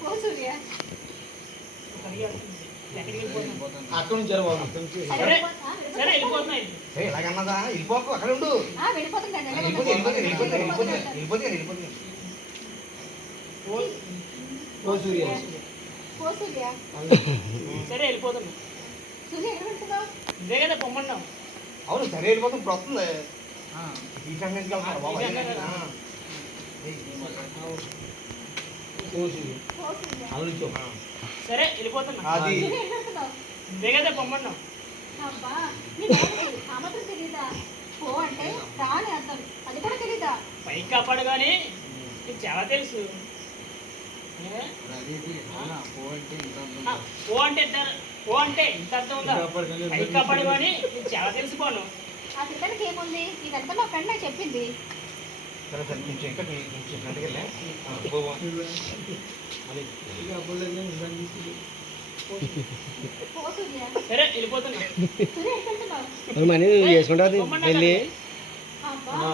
పో సూర్య. అక్కడ నుంచి ఇలాగన్నదా వెళ్ళిపోకు అక్కడ ఉండు. సరే వెళ్ళిపోతున్నా. ఇదే కదా పొమ్మన్నాం. అవును సరే వెళ్ళిపోతాం. ఇప్పుడు వస్తుంది సరే వెళ్ళిపోతున్నా. అది ఇదే కదా పొమ్మన్నాం. పైకి కాపాడు కానీ నీకు చాలా తెలుసు. పో అంటే ఇంత అర్థం ఉందా? పైకి కాపాడు కానీ నీకు చాలా తెలుసుకోను. ఆ పిల్లలకి ఏముంది, ఇదంతా మా ఫ్రెండ్ నాకు చెప్పింది. సరే సరే కొంచెం ఇంకా కొంచెం ఫ్రెండ్కి వెళ్ళా సరే వెళ్ళిపోతున్నా. చేసుకుంటా వెళ్ళి అబ్బా